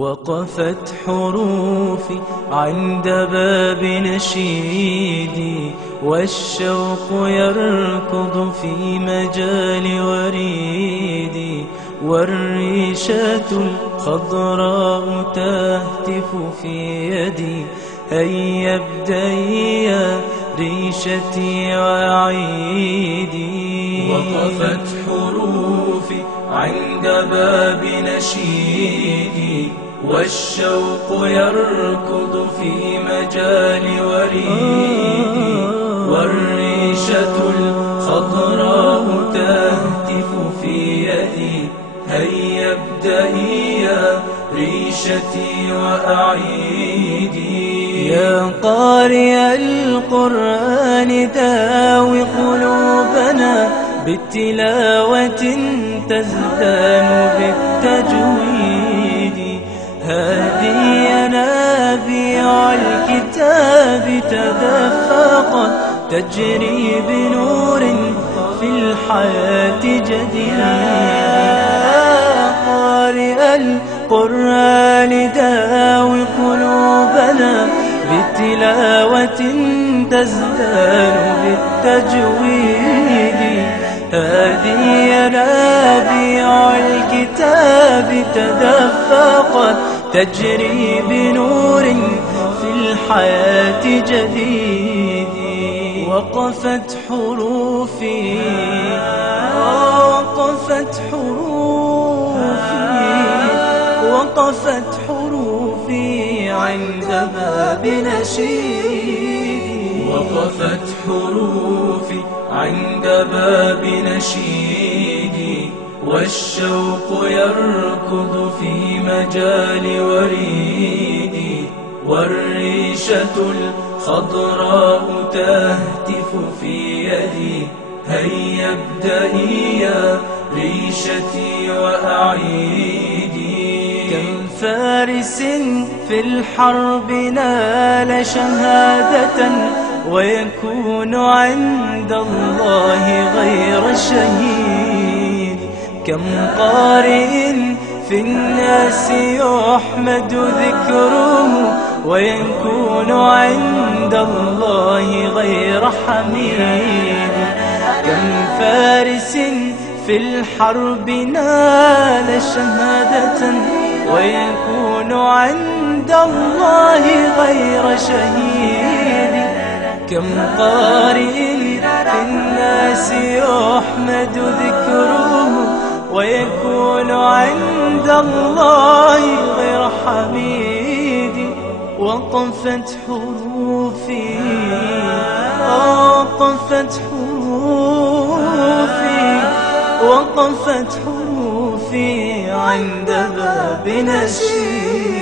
وقفت حروفي عند باب نشيدي، والشوق يركض في مجال وريدي، والريشة الخضراء تهتف في يدي. هيا ابدئي يا ريشتي وعيدي. وقفت حروفي عند باب نشيدي، والشوق يركض في مجال وريدي، والريشة الخضراء تهتف في يدي. هيا ابدئي يا ريشتي وأعيدي. يا قارئ القرآن داوي قلوبنا بتلاوة تزدان بالتجويد. هذه ينابيع الكتاب تدفقت تجري بنور في الحياة جديد. قارئ القرآن داوي قلوبنا بتلاوة تزدان بالتجويد. هذه ينابيع الكتاب تدفقت تجري بنور في الحياة جديد. وقفت حروفي وقفت حروفي عند باب نشيدي. وقفت حروفي عند باب نشيدي، والشوق يركض في مجال وريدي، والريشة الخضراء تهتف في يدي. هيا ابدئي يا ريشتي وأعيدي. كم فارس في الحرب نال شهادة، ويكون عند الله غير شهيد. كم قارئ في الناس يحمد ذكره، ويكون عند الله غير حميد. كم فارس في الحرب نال شهادة، ويكون عند الله غير شهيد. كم قارئ في الناس يحمد ذكره، ويكون عند الله غير حميد. وقفت حروفي وقفت حروفي عند باب نشيدي.